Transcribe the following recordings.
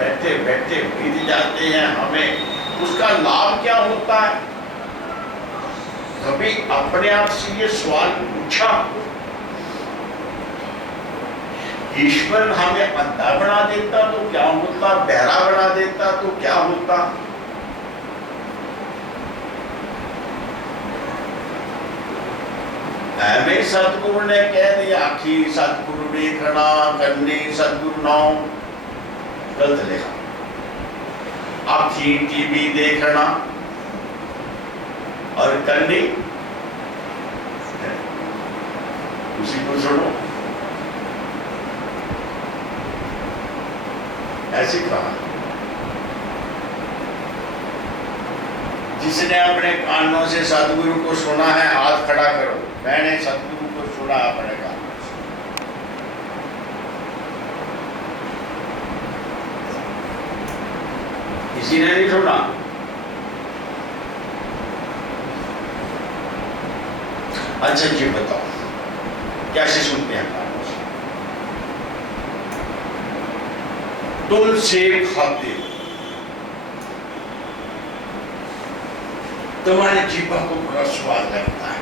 बैठे बैठे बीत जाते हैं, हमें उसका लाभ क्या होता है? कभी अपने आप से ये सवाल पूछा, ईश्वर हमें अंधा बना देता तो क्या होता, बहरा बना देता तो क्या होता? हमें सतगुरु ने कह दिया कि सतगुरु देखना करनी, सतगुरु नाम गलत लिखा। आखी टीवी देखना और करनी उसी को सुनो, ऐसे कहा। जिसने अपने कानों से सतगुरु को सुना है हाथ खड़ा करो। मैंने सतगुरु को सुना अपने कानों से। किसी ने नहीं सुना? अच्छा जी बताओ कैसे सुनते हैं कानों से? तुम सेब खाते हो, तुम्हारी जीभ को बड़ा स्वाद लगता है।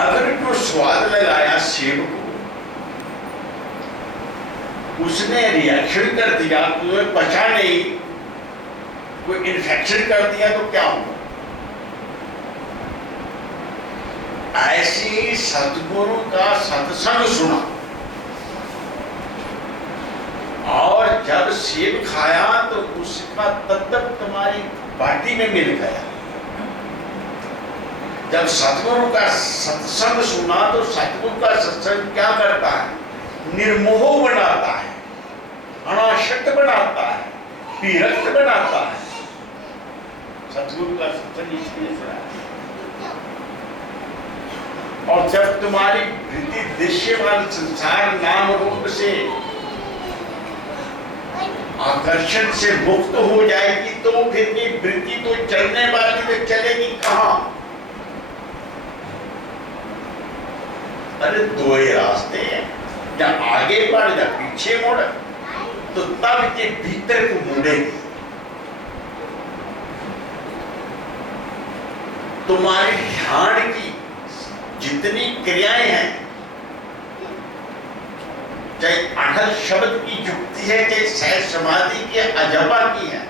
अगर जो स्वाद लगाया सेब को, उसने रिएक्शन कर दिया, तुम्हें पचा नहीं, कोई इन्फेक्शन कर दिया तो क्या होगा? ऐसी सतगुरु का सत्संग सुना और जब सेब खाया तो उसका तत्व तुम्हारी बाटी में मिल गया। जब सतगुरु का सत्संग सुना तो सतगुरु का सत्संग क्या करता है? निर्मोह बनाता है, अनाशक्त बनाता है, विरक्त बनाता है। सतगुरु का सत्संग इसलिए सुना है। और जब तुम्हारी वृत्ति दृश्यमान संसार नाम रूप से आकर्षण से मुक्त हो जाएगी तो फिर ये वृत्ति तो चलने वाली तो चलेगी कहां? अरे दो ही रास्ते हैं, या आगे बढ़ या पीछे मुड़, तो तब ये भीतर को मुड़ेगी। तुम्हारी ध्यान की जितनी क्रियाएं हैं, चाहे अढ़ल शब्द की युक्ति है, चाहे सहज समाधि की अजबा की है,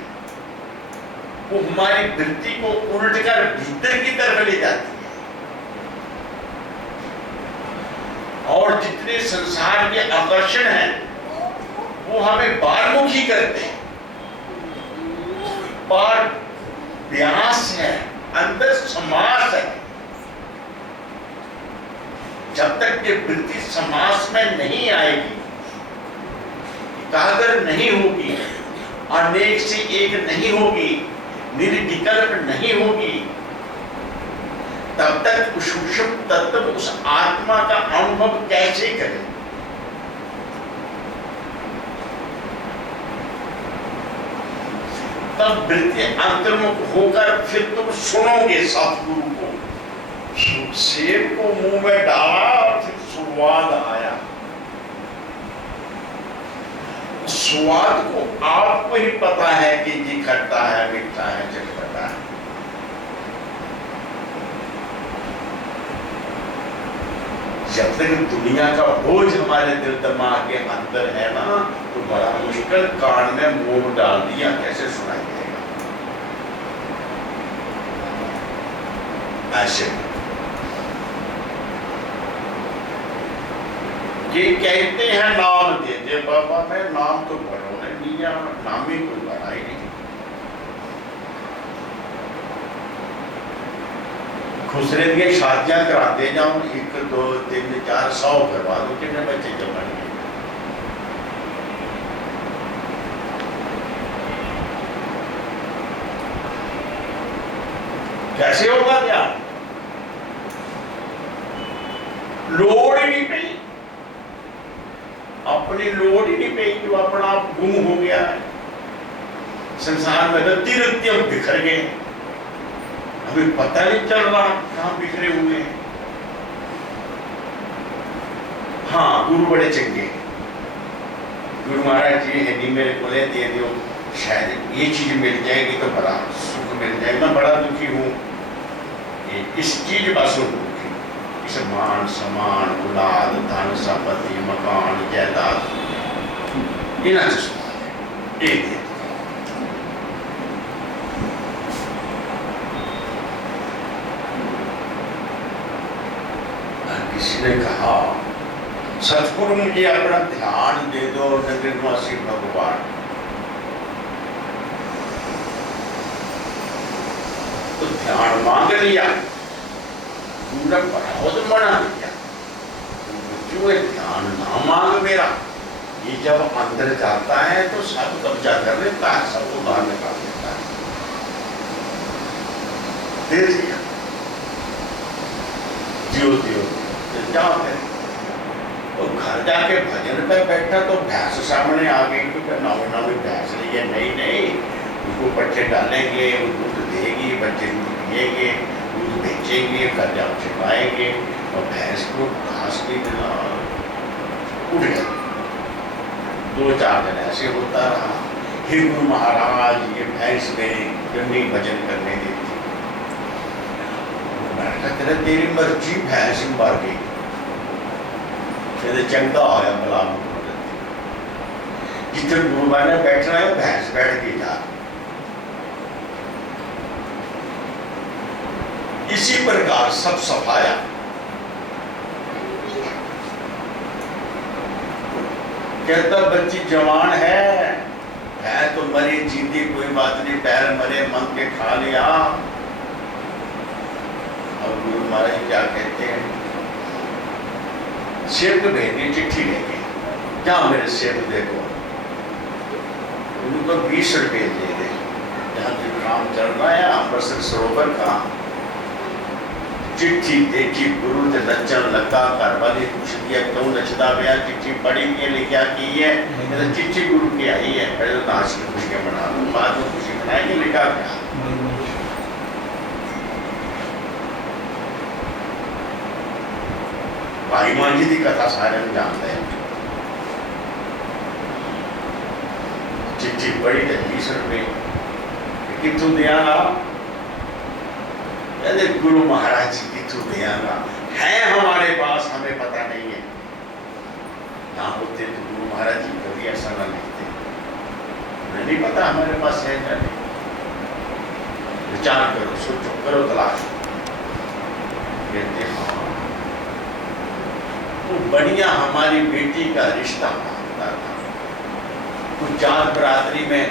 वो हमारी वृत्ति को उलटकर भीतर की तरफ ले जाती है। और जितने संसार के आकर्षण हैं वो हमें बाहरमुखी करते हैं। बाहर व्यास है, अंदर समास है। जब तक ये वृत्ति समास में नहीं आएगी, एकाग्र नहीं होगी, अनेक से एक नहीं होगी, निर्विकल्प नहीं होगी, तब तक सूक्ष्म तत्व उस आत्मा का अनुभव कैसे करें? तब वृत्ति अंतर्मुख होकर फिर तुम सुनोगे सतगुरु को। सेब को मुंह में डाला और फिर स्वाद आया। स्वाद को आपको ही पता है कि ये खट्टा है, मीठा है, चटपटा है। जब तक दुनिया का बोझ हमारे दिल दिमाग के अंदर है ना, तो बड़ा मुश्किल। कान में मोर डाल दिया कैसे सुनाई देगा? ऐसे ये कहते हैं नाम दे दे बाबा। मैं नाम तो बड़ों ने लिया, नाम ही कोई बड़ा ही नहीं। खुसरे की शादियां कराते जाओ, 1 2 3 4 100 करवा दो, कितने बच्चे जन्मेंगे? कैसे होगा? क्या लोड़ ही नहीं पई, अपनी लोड़ ही नहीं पई, जो अपना आप गुम हो गया है। संसार में रत्ती रत्ती हम बिखर गए, हमें पता नहीं चल रहा कहां बिखरे हुए हैं। हाँ, गुरु बड़े चंगे, गुरु महाराज जी हिंदी मेरे को दे दो, शायद ये चीज मिल जाएगी तो बड़ा सुख मिल जाएगा। मैं बड़ा दुखी हूँ, इस चीज बसों दुखी, इस मान सम्मान औलाद धन संपत्ति मकान जायदाद इन्हें एक है। किसी ने कहा सतगुरु मुझे अपना ध्यान दे दो नगर निवासी भगवान। तो ध्यान मांग लिया, पूरा बहुत बना दिया। जो ध्यान ना मांग मेरा, ये जब अंदर जाता है तो सब कब्जा कर लेता है, सबको बाहर निकाल देता है। दे दिया जियो दियो जाओ फिर। तो घर जाके भजन पे बैठा तो भैंस सामने आ गई, क्योंकि नवी भैंस ली है, नहीं नहीं उसको पट्टे डालेंगे, वो दूध देगी, बच्चे दूध पिएंगे, दूध बेचेंगे, घर जाओ छिपाएंगे। और भैंस को घास भी देना उठ गया। 2-4 दिन ऐसे होता रहा। हे गुरु महाराज ये भैंस मेरी नहीं भजन करने देती। तेरा तेरी मर्जी भैंस मर गई, चंगा होया भला जितने गुरु महाराज ने बैठना है भैंस बैठ के जा। इसी प्रकार सब सफाया। कहता बच्ची जवान है तो मरी जीती कोई बात नहीं, पैर मरे मन के खा लिया। और गुरु महाराज क्या कहते हैं, सेब को भेजनी चिट्ठी लेके क्या मेरे सेब देखो, उनको 20 रुपये दे दे। जहाँ जो काम चल रहा है अमृतसर सरोवर का, चिट्ठी देखी गुरु ने नचन लगा। घर वाली पूछ दिया क्यों नचदा गया, चिट्ठी पढ़ी के लिए क्या की है, तो चिट्ठी गुरु की आई है। पहले तो नाच की खुशियाँ मना लो, बाद में खुशी मनाएंगे, लिखा क्या। भाई मांझी की कथा सारे जानते हैं। चिट्ठी पढ़ी तो 20 रुपये कितों देगा, गुरु महाराज जी कितों देगा, है हमारे पास, हमें पता नहीं है। ना होते तो गुरु महाराज जी कभी ऐसा ना लिखते, हमें नहीं पता हमारे पास है क्या नहीं। विचार करो, सोचो, करो तलाश। कहते हाँ तो बढ़िया हमारी बेटी का रिश्ता मांगता था। कुछ जात बरादरी में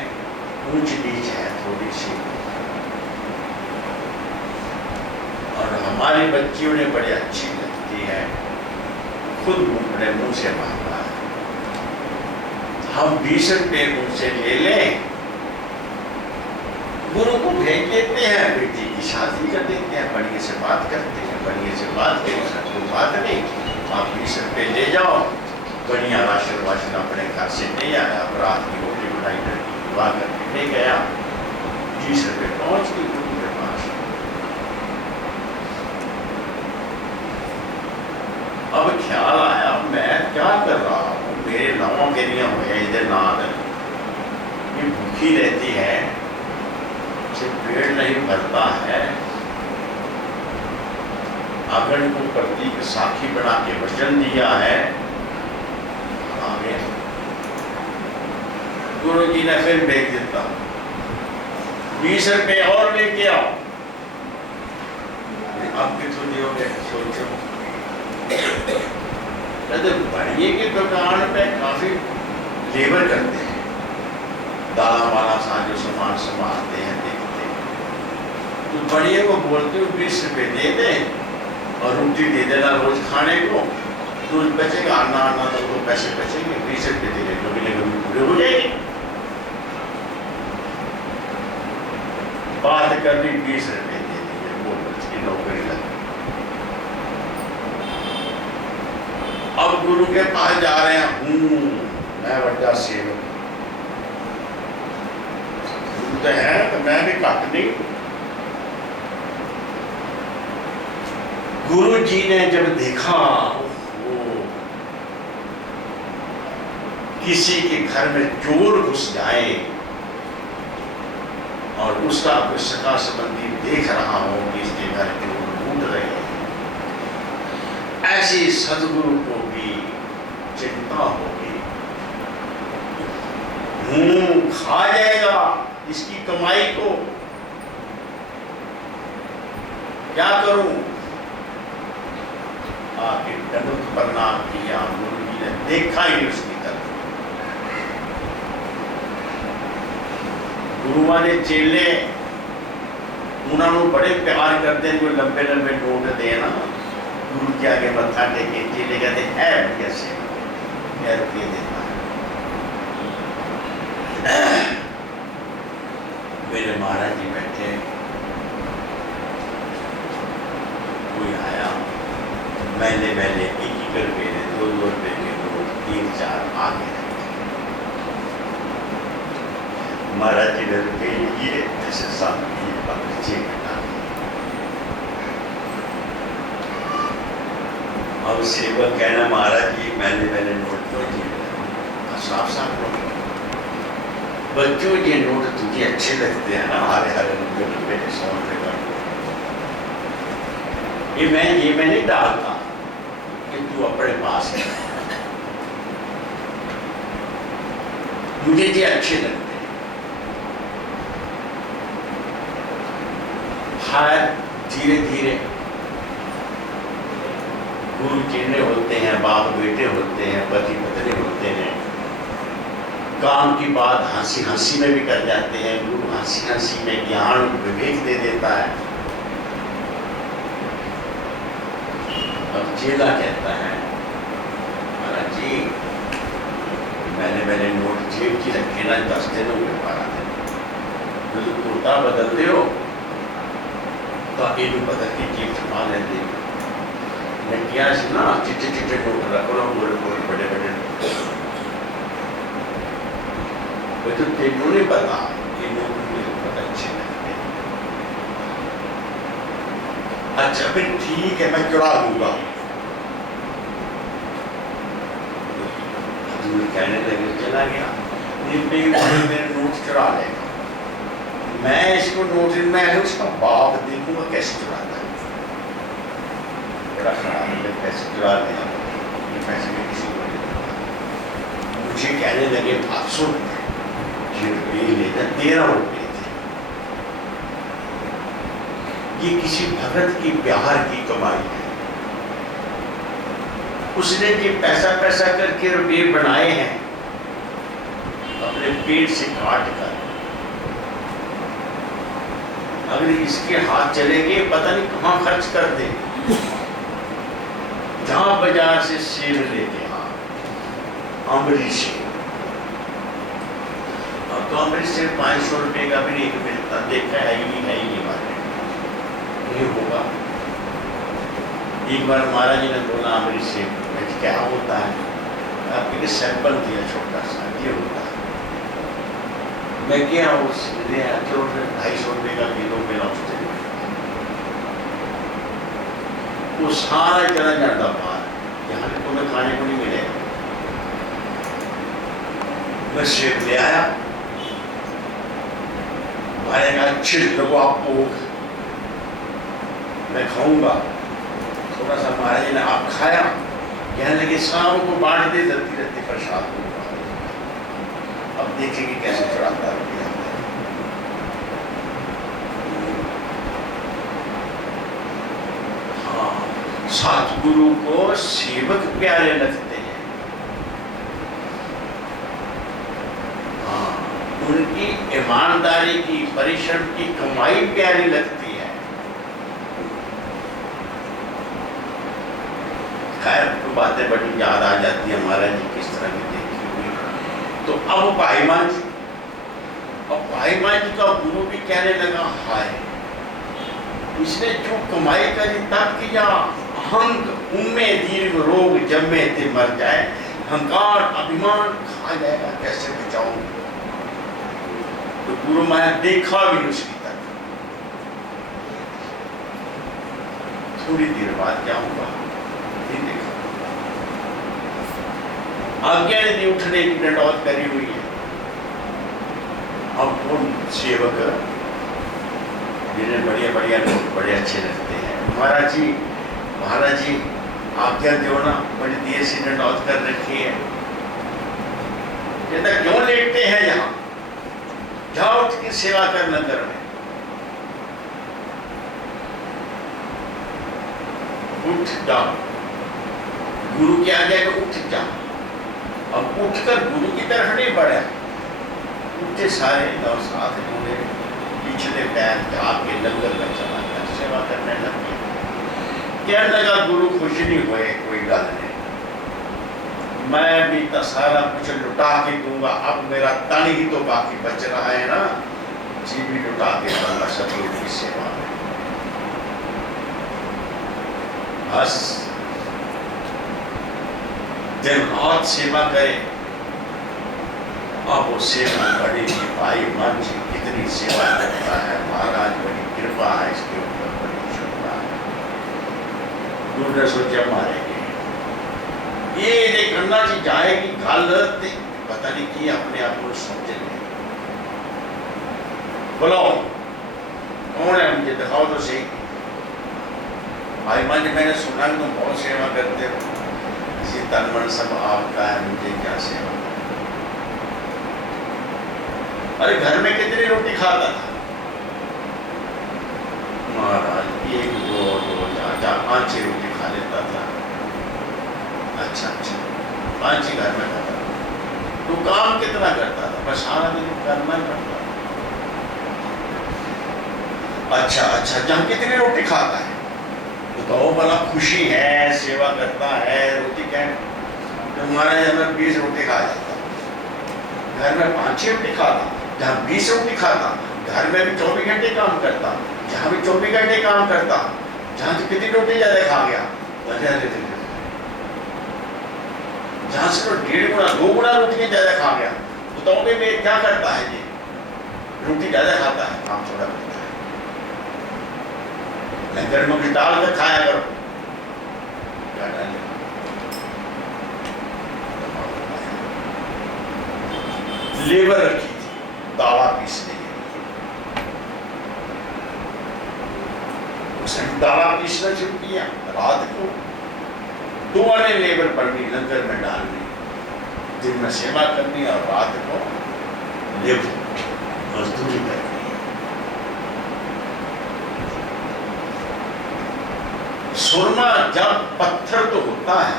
ऊंच नीच है थोड़ी सी, और हमारी बच्चियों ने बड़ी अच्छी लगती है, खुद अपने मुंह से मांगा है। हम 20 रुपये उनसे ले लें, गुरु को भेज देते हैं, बेटी की शादी कर देते हैं, बढ़िया से बात करते हैं, बढ़िया से बात करें, कोई बात नहीं, आप 20 रुपये ले जाओ, बढ़िया राशन वाशन अपने घर से ले आया, रात की रोटी बनाई करके दुआ करके ले गया, 20 रुपये पहुँच गई गुरु के पास। अब ख्याल आया मैं क्या कर रहा हूँ, मेरे नवा फेरियाँ हुए इधर नाद, ये भूखी रहती है, पेड़ नहीं भरता है, आंगन को प्रतीक साखी बना के वचन दिया है। आगे गुरु जी ने फिर भेज देता, 20 रुपये और लेके आओ। अब कितों दियोगे सोचो। बढ़िए की दुकान पे काफी लेबर करते हैं, दाना वाला साजो सामान संभालते हैं, देखते हैं। तो बढ़िया को बोलते हो 20 रुपये दे दे और रोटी दे देना रोज खाने को, रोज बचेगा, आना आना तो पैसे बचेंगे, 20 रुपये दे दे, कभी कभी पूरे हो जाएंगे। बात करनी 20 रुपये दे दीजिए, वो उसकी नौकरी लगी। अब गुरु के पास जा रहे हैं, मैं बड़ा सेवक तो है, तो मैं भी घट नहीं। गुरु जी ने जब देखा किसी के घर में चोर घुस जाए और उसका कोई सगा संबंधी देख रहा हो कि इसके घर चोर लूट रहे हैं, ऐसे सदगुरु को भी चिंता होगी, मुंह खा जाएगा इसकी कमाई को, क्या करूं? आके दंड प्रणाम किया, गुरु जी ने देखा ही उसकी तरफ। गुरुआ ने चेले उन्होंने बड़े प्यार करते हैं, कोई लंबे लंबे नोट देना, गुरु के आगे मत्था टेके, चेले कहते है कैसे रुपये देता है। मेरे महाराज जी बैठे, कोई आया, मैंने एक ही रुपये दे, 2-2 रुपये के नोट 3-4 आगे रखे। महाराज जी ने रुपये लिए, ऐसे सामने बच्चे कटा, अब सेवक कहना महाराज जी मैंने नोट तो जी साफ नोट, बच्चों ये नोट तुझे अच्छे लगते हैं ना, हरे हरे लंबे 100 रुपये का, ये मैं नहीं डालता कि तू अपने पास है, मुझे ये अच्छे लगते हैं। धीरे धीरे गुरु चेले होते हैं, बाप बेटे होते हैं, पति पत्नी होते हैं, काम की बात हंसी हंसी में भी कर जाते हैं, गुरु हंसी हंसी में ज्ञान विवेक दे देता है। अब चेला कहता है महाराज जी मैंने नोट जेब की रखे ना, 10 दिन हो गए, 12 दिन, जो कुर्ता बदलते हो तो एक बदल के जेब छुपा लेते, मैं क्या ना चिट्टे चिट्टे नोट रखो ना, बोले बड़े बड़े, तो तेनू नहीं पता ये नोट मुझे बहुत अच्छे लगते। अच्छा फिर ठीक है, मैं चुरा दूंगा। कहने लगे, चला गया, मेरे नोट चुरा लेगा, मैं इसको नोट में उसका बाप देखूंगा कैसे चुराता है, बड़ा खराब है, पैसे चुरा लेगा, ये पैसे में किसी को नहीं देता। मुझे कहने लगे 500 रुपये लेकर 13 रुपये थे, ये किसी भगत की प्यार की कमाई है, उसने ये पैसा करके रुपये बनाए हैं अपने पेट से काट कर, अगर इसके हाथ चलेंगे पता नहीं कहां खर्च कर दे, जहां बाजार से सेब लेके अमृत से, अब तो अमृत से 500 रुपये का भी नहीं मिलता, देखा है ही नहीं मार्केट नहीं होगा। एक बार महाराज जी ने बोला अमृत से क्या होता है, आपके सैंपल दिया छोटा सा, ये होता है, मैं क्या उस 250 रुपये का किलो मेरा उससे वो सारा चला जाता बाहर, यहाँ पे तुम्हें खाने को नहीं मिलेगा। मैं सेब ले आया, भाई का अच्छे लोगों आपको मैं खाऊंगा, थोड़ा सा महाराज जी ने आप खाया, कहने लगे शाम को बांट दे, जल्दी जल्दी प्रसाद को, अब देखेंगे कैसे चढ़ाता है। हाँ, सतगुरु को सेवक प्यारे लगते हैं, हाँ, उनकी ईमानदारी की, परिश्रम की कमाई प्यारी लगती है। खैर तो बातें बड़ी याद आ जाती है महाराज जी किस तरह की देखी हुई। तो अब भाईमान जी का गुरु भी कहने लगा, हाय इसने जो कमाई करी तब किया, अहंग उम्मे दीर्घ रोग जम्मे ते मर जाए, अहंकार अभिमान खा जाएगा, कैसे बचाऊं। तो गुरु माया देखा भी उसकी तरफ, थोड़ी देर बाद क्या हुआ देखा, आज्ञा यदि उठने की डंडौत करी हुई है, अब वो सेवक जिन्हें बढ़िया बढ़िया लोग बड़े अच्छे लगते हैं, महाराज जी आज्ञा दो ना, बड़ी देर से डंडौत कर रखी है, कहता क्यों लेटते हैं यहाँ, जाओ उठ के सेवा करना करने। उठ जाओ, गुरु की आज्ञा को उठ जाओ। अब उठकर गुरु की तरफ नहीं बढ़े, उठे सारे और साथ जुड़े, पिछले पैर जाके लंगर में चला गया, सेवा करने लग गया। कहने लगा गुरु खुश नहीं हुए, कोई गल नहीं, मैं भी तो सारा कुछ लुटा के दूंगा, अब मेरा तन ही तो बाकी बच रहा है ना, जी भी लुटा के दूंगा सतगुरु की सेवा में। बस दिन रात सेवा करे, अब वो सेवा बड़ी ही भाई मन जी कितनी सेवा करता है, महाराज बड़ी कृपा है इसके ऊपर, बड़ी शुक्रिया है। गुरु ने सोचा मारेंगे ये करना चाहिए, जाएगी गलत पता नहीं कि अपने आप को समझेंगे। बोलो कौन है, मुझे दिखाओ तो सही। भाई मान जी मैंने सुना कि तुम बहुत सेवा करते हो, इसी तन मन सब आपका है, मुझे क्या सेवा। अरे घर में कितनी रोटी खाता था महाराज, 1 2 4 5 6 रोटी खा लेता था। अच्छा 5 ही घर में खाता था। तो काम कितना करता था, बस सारा दिन करना ही पड़ता था। अच्छा जहाँ कितनी रोटी खाता है तो बड़ा खुशी है, सेवा करता है, रोटी क्या तुम्हारे अंदर 20 रोटी खा जाता, घर में 5-6 रोटी खाता, जहाँ 20 रोटी खाता, घर में भी 24 घंटे काम करता, जहाँ भी 24 घंटे काम करता, जहाँ से कितनी रोटी ज्यादा खा गया, जहाँ से तो 1.5 गुना 2 गुना रोटी ज्यादा खा गया। बताओ भी मैं क्या करता है, ये रोटी ज्यादा खाता है, काम थोड़ा करता है। लंगर में कुछ डाल कर खाया करो, क्या डाले लेबर रखी थी दावा पीसने के लिए, उसने दावा पीसना शुरू किया। रात को 2 आने लेबर पड़नी लंगर में डालनी, दिन में सेवा करनी और रात को लेबर मजदूरी करनी। सुरमा जब पत्थर तो होता है,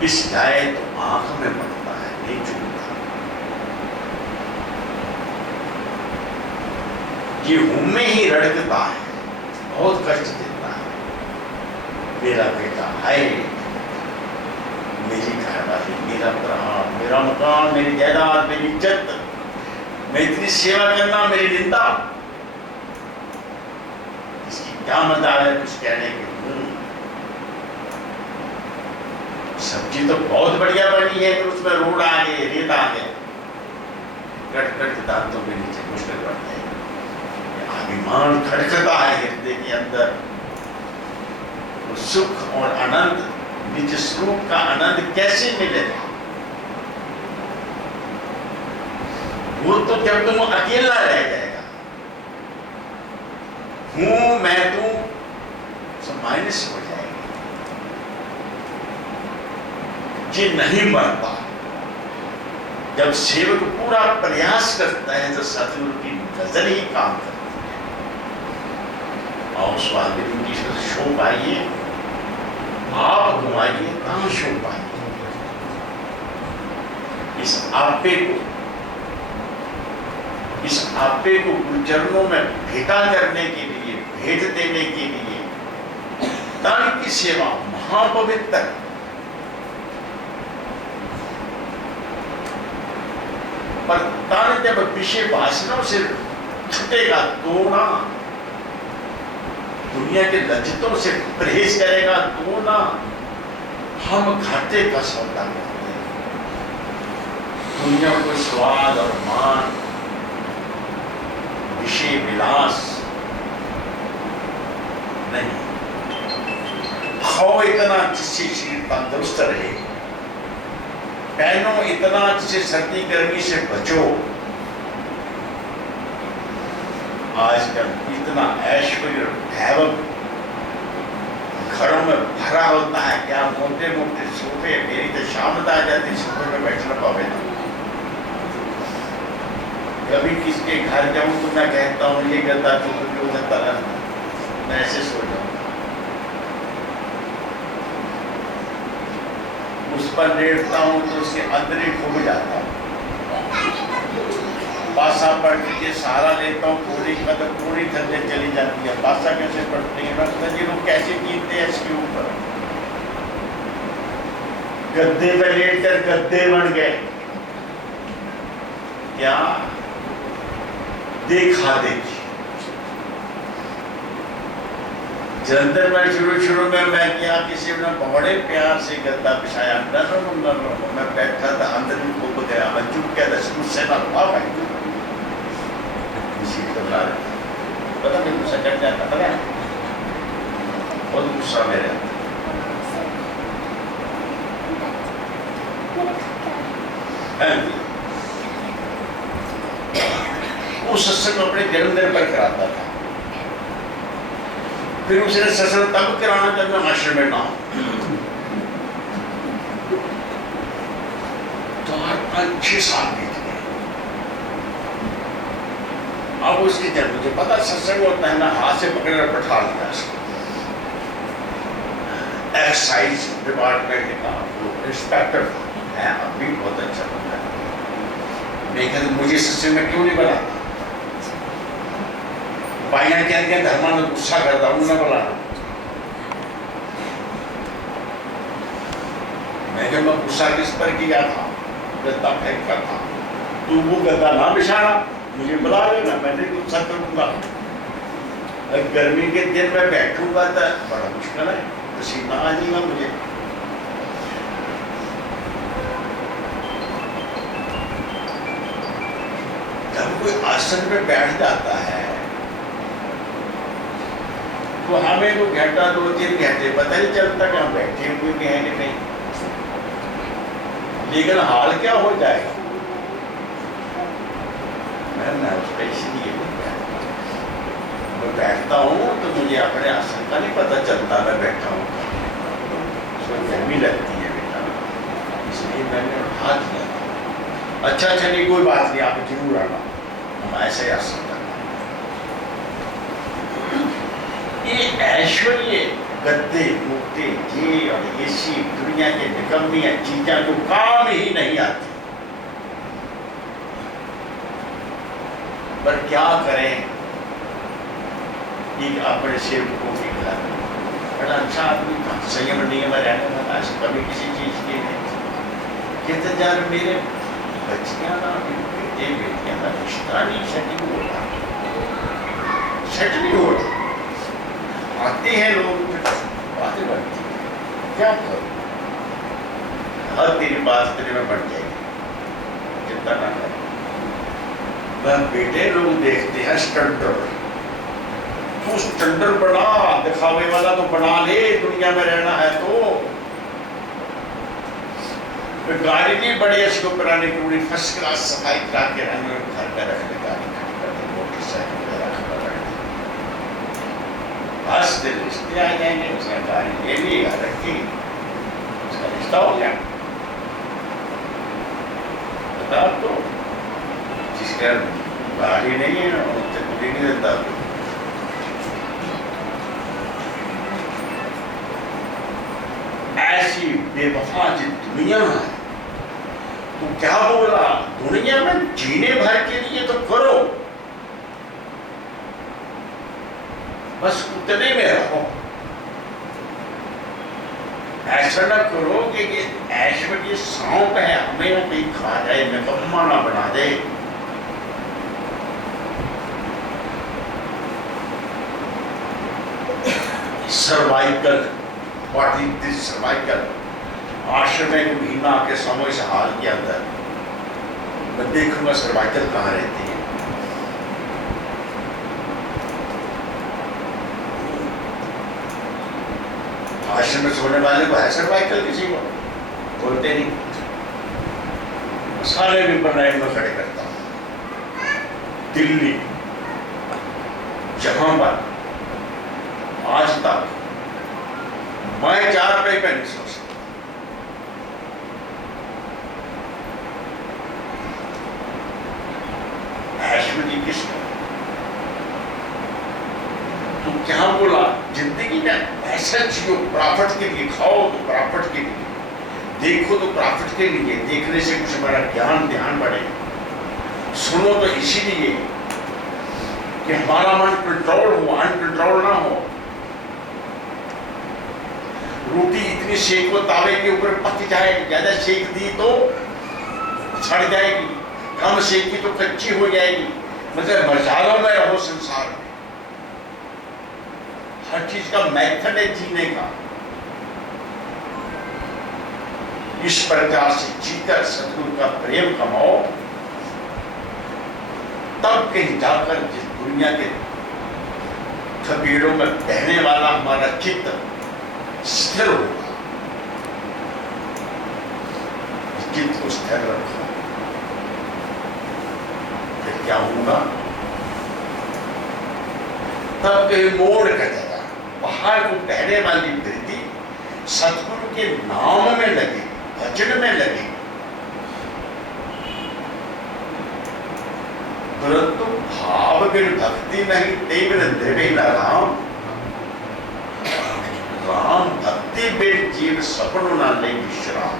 पिस जाए तो आंख में पड़ता है, नहीं चुभता। ये हुम्मे ही रड़कता है, बहुत कष्ट देता है। मेरा बेटा है, मेरी घरवाली, मेरा प्राण, मेरा मकान, मेरी जायदाद, मेरी इज्जत, मैं इतनी सेवा करना मेरी निंदा, क्या मजा है कुछ कहने के। सब्जी तो बहुत बढ़िया बनी है, फिर उसमें रोड आ गए, रेत आ गए, कट कट दांतों के नीचे मुश्किल पड़ता है। अभिमान खटखटा है हृदय के अंदर। तो सुख और आनंद, निज स्वरूप का आनंद कैसे मिलेगा? वो तो जब तुम अकेला रह जाएगा, हूं मैं तू सब माइनस हो जाएगी। ये नहीं मरता। जब सेवक पूरा प्रयास करता है तो सतगुरु की नजर ही काम करती है। और स्वागत की शो पाइए, आप घुमाइए कहां शो पाइए। इस आपे को गुरुचरणों में भेंटा करने के लिए, भेंट देने के लिए तन की सेवा महापवित्र। पर तन जब विषय वासनाओं से छूटेगा तो ना, दुनिया के लज्जतों से परहेज करेगा तो ना, हम घाटे का सौदा करते हैं। दुनिया को स्वाद और मान, विषय विलास नहीं, खाओ इतना जिससे शरीर तंदुरुस्त रहे, बहनों, इतना अच्छे सर्दी गर्मी से बचो। आजकल इतना ऐश्वर्य वैभव घरों में भरा होता है, क्या मोटे मोटे सोफे। मेरी तो शामत आ जाती सोफे में बैठना पावे ना। कभी किसके घर जाऊं तो मैं कहता हूँ ये गद्दा चुप उधर मैं ऐसे सो जाऊं, उस पर लेटता हूँ तो उसके अंदर ही खो जाता हूँ। पासा पढ़ के सहारा लेता हूँ, पूरी कदम पूरी थल्ले चली जाती है। पासा कैसे पढ़ते हैं लगता जी लोग कैसे जीते हैं इसके ऊपर। गद्दे पे लेटकर गद्दे बन गए, क्या देखा देखी। जलंधर में शुरू में मैं क्या किसी ने बड़े प्यार से गद्दा बिछाया, नरम मैं बैठा था, अंदर भी खो गया। मैं चुप क्या मुझसे ना हुआ भाई, पता नहीं गुस्सा चढ़ जाता, पता है बहुत गुस्सा मेरे। वो सत्संग अपने जन्मदिन पर कराता था, फिर उसने सत्संग तब कराना जब मैं आश्रम में ना हूं। तो 6 साल बीत गए। अब उसकी जब मुझे पता सत्संग होता है ना, हाथ से पकड़कर बैठा लिया उसको। एक्साइज डिपार्टमेंट का इंस्पेक्टर है, अभी बहुत अच्छा बंदा है। लेकिन मुझे सत्संग में क्यों नहीं बना? भाइयों के अंदर धर्म में गुस्सा करता हूँ ना बोला। मैं गुस्सा किस पर किया था? गद्दा फेंका था। तू वो गद्दा ना बिछाना, मुझे बुला लेना, मैं नहीं गुस्सा करूंगा। गर्मी के दिन में बैठूंगा तो बड़ा मुश्किल है, पसीना आ जाएगा मुझे। जब कोई आसन में बैठ जाता है तो हमें तो घंटा 2-3 घंटे पता नहीं चलता कि हम बैठे हुए भी हैं कि नहीं। लेकिन हाल क्या हो जाएगा? मैं उस पर इसलिए मैं बैठता हूँ तो मुझे अपने आसन का नहीं पता चलता, मैं बैठा हूँ उसमें गर्मी लगती है बेटा, इसलिए मैंने उठा दिया। अच्छा चलिए कोई बात नहीं, आप जरूर आना, हम ऐसे आसन करना। ये ऐश्वर्य गद्दे मुक्ति ये और ऐसी दुनिया के निकम्मी चीजें जो काम ही नहीं आती, पर क्या करें एक अपने सेवकों की खिला। बड़ा अच्छा आदमी था, संयम नियम रहने वाला, कभी किसी चीज की नहीं। कितने जान मेरे बच्चियां ना बेटियां का रिश्ता नहीं सेटिंग हो रहा, सेट नहीं हो रहा। आते हैं लोग, बातें बढ़ती हैं, क्या करो? हर तेरी बात तेरे में बढ़ जाएगी, चिंता ना कर। वह बेटे लोग देखते हैं स्टंडर, तू स्टंडर बना, दिखावे वाला तो बना ले, दुनिया में रहना है तो। गाड़ी नहीं बड़ी इसको पुरानी पूरी फर्स्ट क्लास सफाई करा के रहने, घर पे रखने गाड़ी खड़ी कर दे, मोटरसाइकिल पे रख कर बस दिन रिश्ते आ जाएंगे। उसने गाड़ी ले ली, रखी, उसका रिश्ता हो गया। बता तो जिसका गाड़ी नहीं है उससे कुछ नहीं देता। ऐसी बेवफा जी दुनिया है, तो क्या बोला? दुनिया में जीने भर के लिए तो करो, बस उतने में रहो। ऐसा ना करो कि ऐश्वर्य सौंप है, हमें ना कहीं खा जाए, निकम्मा ना बना दे। Cervical, what is this cervical? आश्रम में महीना के समय से हाल के अंदर मैं देखूंगा सर्वाइकल कहाँ रहती है। आश्रम में सोने वाले को है सर्वाइकल, किसी को बोलते नहीं। सारे पेपर लाइन में खड़े करता हूं। दिल्ली, जहां पर आज तक मैं 4 रुपए का नहीं सोच सकता। ऐश्वर्य किसको तो क्या बोला, जिंदगी में ऐसा जियो, प्रॉफिट के लिए खाओ तो प्रॉफिट के लिए, देखो तो प्रॉफिट के लिए, देखने से कुछ हमारा ज्ञान ध्यान बढ़े, सुनो तो इसीलिए कि हमारा मन कंट्रोल हो, अनकंट्रोल ना हो। रोटी इतनी सेको तावे के ऊपर पक जाए, ज्यादा सेक दी तो सड़ जाएगी, कम सेकी तो कच्ची हो जाएगी। मतलब मसालों में रहो संसार में, हर चीज का मेथड है जीने का। इस प्रकार से जीकर सतगुरु का प्रेम कमाओ, तब कहीं जाकर जिस दुनिया के थपेड़ों में बहने वाला हमारा चित्त स्थिर होगा। चित्त को स्थिर रखो, फिर क्या होगा, तब कहीं मोड़ कटेगा, पहाड़ को बहने वाली वृत्ति सतगुरु के नाम में लगी, भजन में लगी। परंतु भाव बिन भक्ति नहीं, तेवन द्रवे न राम। राम भक्ति बिन जीव सपन न ले विश्राम।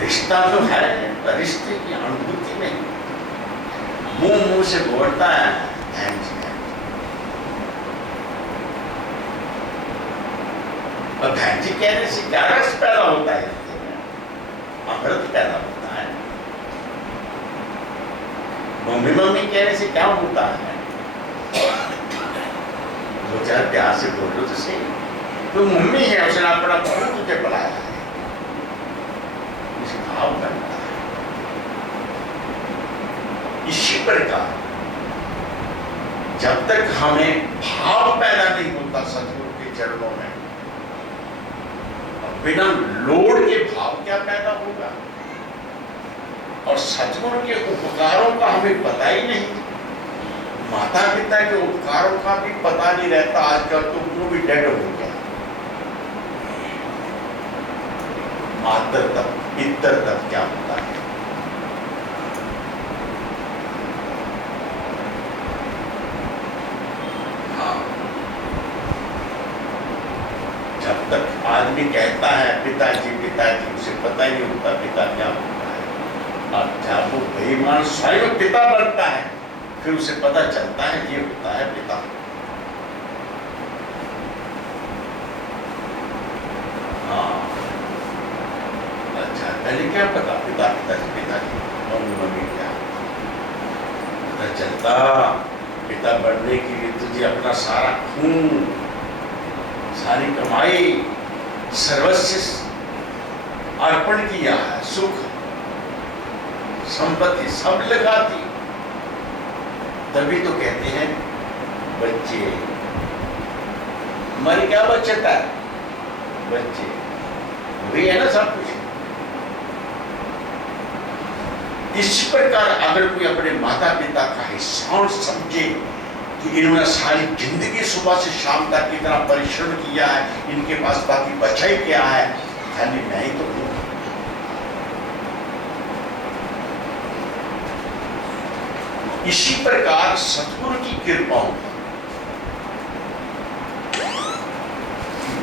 रिश्ता तो है, रिश्ते की अनुभूति नहीं। मुंह से बोलता है थैंक्स, और बहन जी कहने से क्या रस पैदा होता है, अमृत पैदा होता है। मम्मी मम्मी कहने से क्या होता है, दो चार प्यार से बोलो तो सही। तो मम्मी है, उसने अपना खून तुझे पढ़ाया है, उसे भाव बनता है। इसी प्रकार जब तक हमें भाव पैदा नहीं होता सतगुरु के चरणों में, बिना लोड़ के भाव क्या पैदा होगा। और सतगुरु के उपकारों का हमें पता ही नहीं, माता पिता के उपकारों का भी पता नहीं रहता। आजकल तो वो भी डेड हो गया। मातर तक, पितर तक क्या होता है। हाँ, जब तक आदमी कहता है पिताजी पिताजी, उसे पता ही नहीं होता पिता क्या होता है। अब जब वो बेईमान स्वयं पिता बनता है, फिर उसे पता चलता है ये होता है पिता। हाँ, अच्छा, पहले क्या पता पिता पिताजी पिताजी, मम्मी मम्मी क्या पता चलता। पिता बनने के लिए तुझे अपना सारा खून, सारी कमाई, सर्वस्व अर्पण किया है, सुख संपत्ति सब लगा दी। तभी तो कहते हैं बच्चे, हमारी क्या बचता है, बच्चे वही है ना सब कुछ। इस प्रकार अगर कोई अपने माता पिता का एहसान समझे कि इन्होंने सारी जिंदगी सुबह से शाम तक इतना परिश्रम किया है, इनके पास बाकी बचा ही क्या है, खाली मैं ही तो हूं। इसी प्रकार सतगुरु की कृपा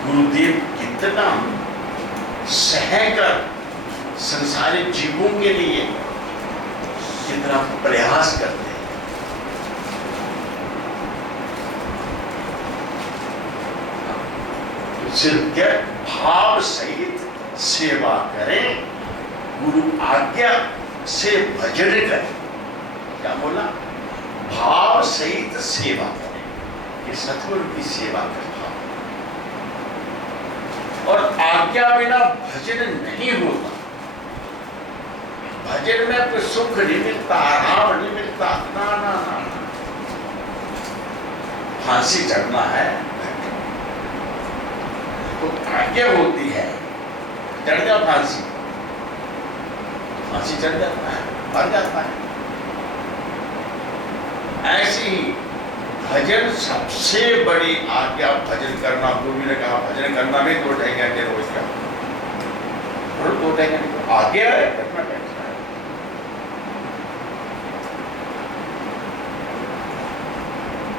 गुरुदेव कितना सहकर संसारिक जीवों के लिए कितना प्रयास करते हैं। तो सिर्फ क्या भाव सहित सेवा करें, गुरु आज्ञा से भजन करें। क्या बोला, भाव सहित सेवा करें, ये सतगुरु की सेवा करता। और आज्ञा बिना भजन नहीं होता। भजन में कोई सुख नहीं मिलता, आराम नहीं मिलता, ना ना ना, फांसी चढ़ना है तो आज्ञा होती है, चढ़ गया फांसी, फांसी चढ़ जाता है, मर जाता है। ऐसी भजन सबसे बड़ी आज्ञा, भजन करना। गुरु ने कहा भजन करना नहीं 2-2.5 घंटे रोज का, 2-2.5 घंटे आज्ञा है।